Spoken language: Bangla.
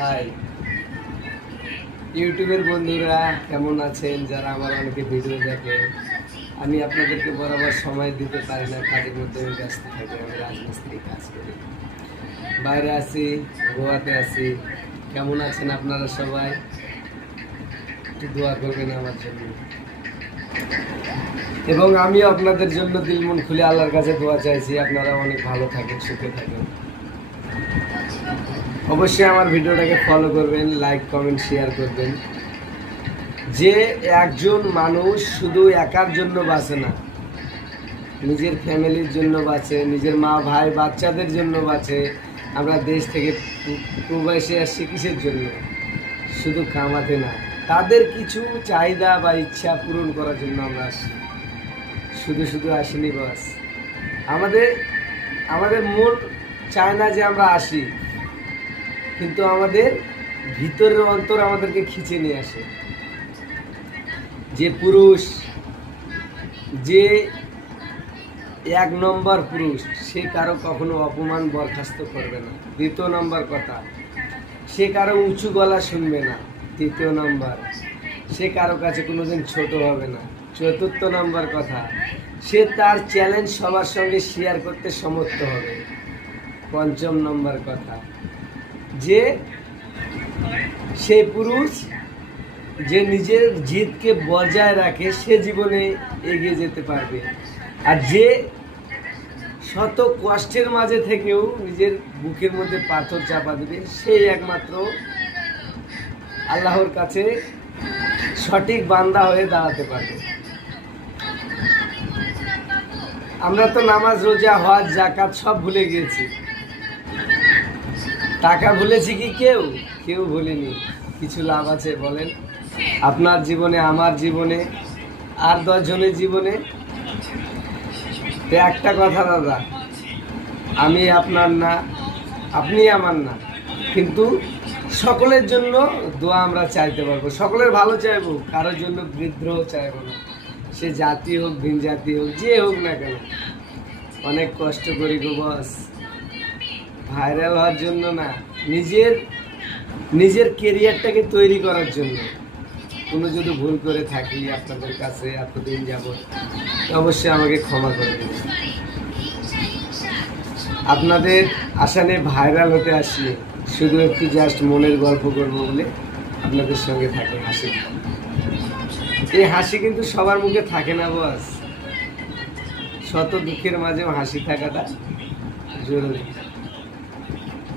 হাই ইউটিউবের বন্ধুরা, কেমন আছেন? যারা আমার অনেকে ভিডিও দেখে, আমি আপনাদেরকে বরাবর সময় দিতে পারি না, কাজের মধ্যে আমি ব্যস্ত থাকি। আমি রাজমিস্ত্রি কাজ করি, বাইরে আছি, গোয়াতে আছি। কেমন আছেন আপনারা সবাই? একটু দোয়া করবেন আমার জন্য, এবং আমিও আপনাদের জন্য দিল মন খুলে আল্লাহর কাছে দোয়া চাইছি। আপনারা অনেক ভালো থাকেন, সুখে থাকেন। অবশ্যই আমার ভিডিওটাকে ফলো করবেন, লাইক কমেন্ট শেয়ার করবেন। যে একজন মানুষ শুধু একার জন্য বাঁচে না, নিজের ফ্যামিলির জন্য বাঁচে, নিজের মা ভাই বাচ্চাদের জন্য বাঁচে। আমরা দেশ থেকে প্রবাসে আসছি কিসের জন্য? শুধু কামাতে না, তাদের কিছু চাহিদা বা ইচ্ছা পূরণ করার জন্য আমরা আসি। শুধু শুধু আসিনি বাস। আমাদের আমাদের মন চায় না যে আমরা আসি, কিন্তু আমাদের ভিতরের অন্তর আমাদেরকে খিচে নিয়ে আসে। যে পুরুষ, যে এক নম্বর পুরুষ, সে কারো কখনো অপমান বরখাস্ত করবে না। দ্বিতীয় নম্বর কথা, সে কারো উঁচু গলা শুনবে না। তৃতীয় নম্বর, সে কারো কাছে কোনোদিন ছোট হবে না। চতুর্থ নম্বর কথা, সে তার চ্যালেঞ্জ সবার সঙ্গে শেয়ার করতে সমর্থ হবে। পঞ্চম নম্বর কথা, যে সেই পুরুষ যে নিজের জিদকে বজায় রাখে, সে জীবনে এগিয়ে যেতে পারবে। আর যে শত কষ্টের মাঝে থেকেও নিজের বুকের মধ্যে পাথর চাপা দেবে, সেই একমাত্র আল্লাহর কাছে সঠিক বান্দা হয়ে দাঁড়াতে পারবে। আমরা তো নামাজ, রোজা, হজ, যাকাত সব ভুলে গিয়েছি। টাকা ভুলেছি কি? কেউ ভুলিনি। কিছু লাভ আছে বলেন? আপনার জীবনে, আমার জীবনে, আর 10 জনের জীবনে। তো একটা কথা দাদা, আমি আপনার না, আপনি আমার না, কিন্তু সকলের জন্য দোয়া আমরা চাইতে পারবো। সকলের ভালো চাইবো, কারোর জন্য বিদ্রোহ চাইবো না। সে জাতি হোক, ভিন জাতি হোক, যে হোক না কেন। অনেক কষ্ট করি গো বস, ভাইরাল হওয়ার জন্য না, নিজের কেরিয়ারটাকে তৈরি করার জন্য। কোনো যদি ভুল করে থাকি আপনাদের কাছে এতদিন যাবত, অবশ্যই আমাকে ক্ষমা করে দেবেন। আপনাদের আশানে ভাইরাল হতে আসি, শুধু একটু জাস্ট মনের গল্প করবো বলে আপনাদের সঙ্গে থাকে হাসি। এই হাসি কিন্তু সবার মুখে থাকে না বস। শত দুঃখের মাঝেও হাসি থাকাটা জরুরি।